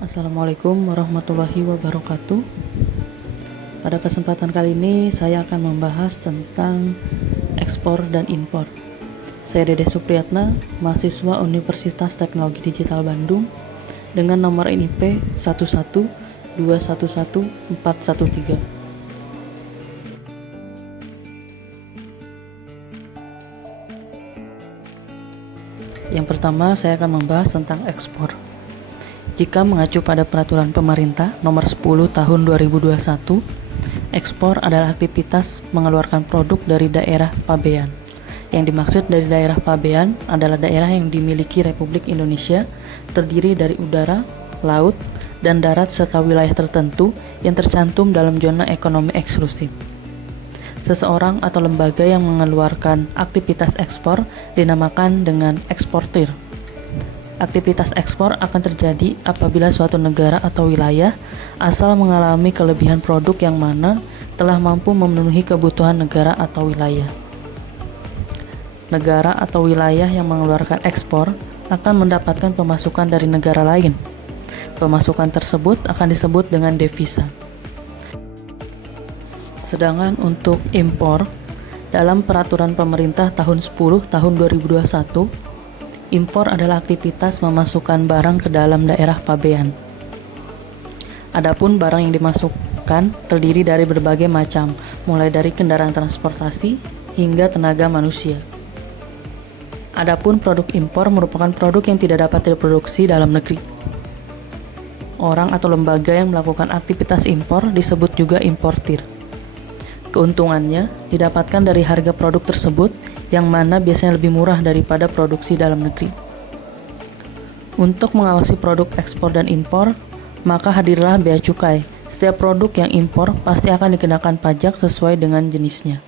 Assalamualaikum warahmatullahi wabarakatuh. Pada kesempatan kali ini saya akan membahas tentang ekspor dan impor. Saya Dede Supriyatna, mahasiswa Universitas Teknologi Digital Bandung dengan nomor NIP 112111413. Yang pertama, saya akan membahas tentang ekspor. Jika mengacu pada Peraturan Pemerintah Nomor 10 Tahun 2021, ekspor adalah aktivitas mengeluarkan produk dari daerah pabean. Yang dimaksud dari daerah pabean adalah daerah yang dimiliki Republik Indonesia, terdiri dari udara, laut, dan darat serta wilayah tertentu yang tercantum dalam zona ekonomi eksklusif. Seseorang atau lembaga yang mengeluarkan aktivitas ekspor dinamakan dengan eksportir. Aktivitas ekspor akan terjadi apabila suatu negara atau wilayah asal mengalami kelebihan produk yang mana telah mampu memenuhi kebutuhan negara atau wilayah. Negara atau wilayah yang mengeluarkan ekspor akan mendapatkan pemasukan dari negara lain. Pemasukan tersebut akan disebut dengan devisa. Sedangkan untuk impor, dalam Peraturan Pemerintah Tahun 10 Tahun 2021, impor adalah aktivitas memasukkan barang ke dalam daerah pabean. Adapun barang yang dimasukkan terdiri dari berbagai macam, mulai dari kendaraan transportasi hingga tenaga manusia. Adapun produk impor merupakan produk yang tidak dapat diproduksi dalam negeri. Orang atau lembaga yang melakukan aktivitas impor disebut juga importir. Keuntungannya didapatkan dari harga produk tersebut yang mana biasanya lebih murah daripada produksi dalam negeri. Untuk mengawasi produk ekspor dan impor, maka hadirlah bea cukai. Setiap produk yang impor pasti akan dikenakan pajak sesuai dengan jenisnya.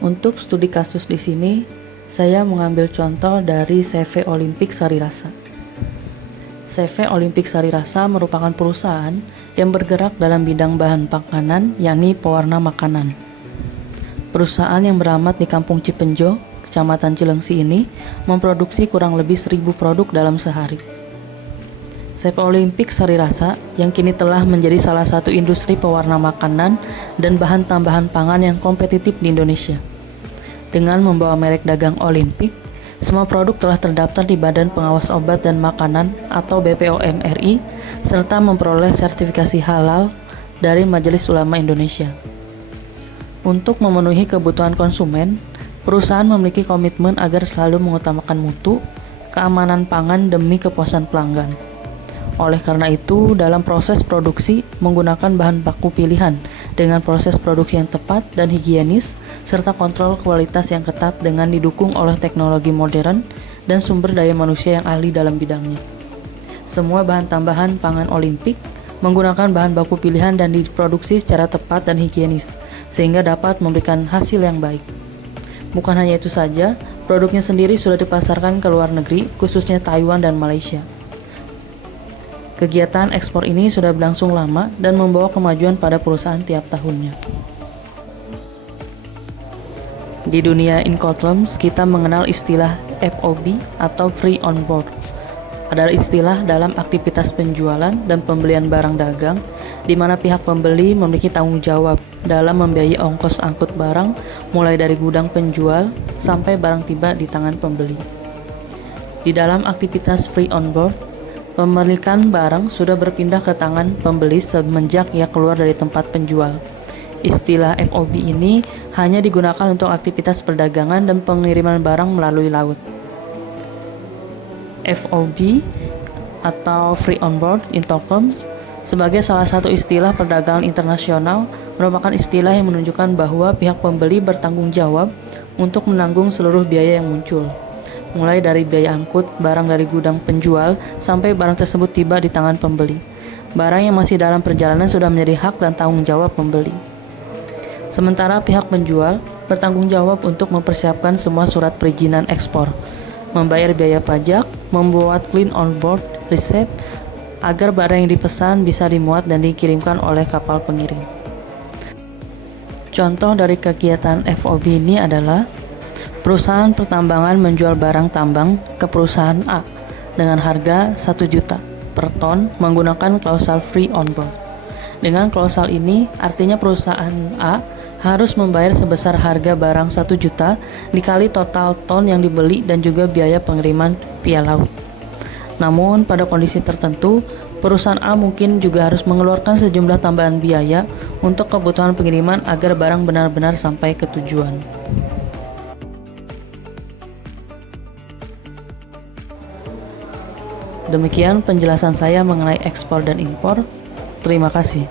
Untuk studi kasus di sini, saya mengambil contoh dari CV Olimpik Sari Rasa. CV Olimpik Sari Rasa merupakan perusahaan yang bergerak dalam bidang bahan makanan, yakni pewarna makanan. Perusahaan yang beramat di Kampung Cipenjo, Kecamatan Cilengsi ini memproduksi kurang lebih 1.000 produk dalam sehari. CV Olimpik Sari Rasa yang kini telah menjadi salah satu industri pewarna makanan dan bahan tambahan pangan yang kompetitif di Indonesia. Dengan membawa merek dagang Olimpik, semua produk telah terdaftar di Badan Pengawas Obat dan Makanan atau BPOM RI serta memperoleh sertifikasi halal dari Majelis Ulama Indonesia. Untuk memenuhi kebutuhan konsumen, perusahaan memiliki komitmen agar selalu mengutamakan mutu, keamanan pangan demi kepuasan pelanggan. Oleh karena itu, dalam proses produksi menggunakan bahan baku pilihan dengan proses produksi yang tepat dan higienis, serta kontrol kualitas yang ketat dengan didukung oleh teknologi modern dan sumber daya manusia yang ahli dalam bidangnya. Semua bahan tambahan pangan Olimpik menggunakan bahan baku pilihan dan diproduksi secara tepat dan higienis, sehingga dapat memberikan hasil yang baik. Bukan hanya itu saja, produknya sendiri sudah dipasarkan ke luar negeri, khususnya Taiwan dan Malaysia. Kegiatan ekspor ini sudah berlangsung lama dan membawa kemajuan pada perusahaan tiap tahunnya. Di dunia Incoterms, kita mengenal istilah FOB atau Free On Board. Adalah istilah dalam aktivitas penjualan dan pembelian barang dagang, di mana pihak pembeli memiliki tanggung jawab dalam membiayai ongkos angkut barang mulai dari gudang penjual sampai barang tiba di tangan pembeli. Di dalam aktivitas Free On Board, pemilikan barang sudah berpindah ke tangan pembeli semenjak ia keluar dari tempat penjual. Istilah FOB ini hanya digunakan untuk aktivitas perdagangan dan pengiriman barang melalui laut. FOB atau Free On Board Incoterms sebagai salah satu istilah perdagangan internasional merupakan istilah yang menunjukkan bahwa pihak pembeli bertanggung jawab untuk menanggung seluruh biaya yang muncul, mulai dari biaya angkut barang dari gudang penjual sampai barang tersebut tiba di tangan pembeli. Barang yang masih dalam perjalanan sudah menjadi hak dan tanggung jawab pembeli. Sementara pihak penjual bertanggung jawab untuk mempersiapkan semua surat perizinan ekspor, membayar biaya pajak, membuat clean on board receipt agar barang yang dipesan bisa dimuat dan dikirimkan oleh kapal pengirim. Contoh dari kegiatan FOB ini adalah Perusahaan pertambangan menjual barang tambang ke perusahaan A dengan harga 1 juta per ton menggunakan klausal free on board. Dengan klausal ini, artinya perusahaan A harus membayar sebesar harga barang 1 juta dikali total ton yang dibeli dan juga biaya pengiriman via laut. Namun, pada kondisi tertentu, perusahaan A mungkin juga harus mengeluarkan sejumlah tambahan biaya untuk kebutuhan pengiriman agar barang benar-benar sampai ke tujuan. Demikian penjelasan saya mengenai ekspor dan impor. Terima kasih.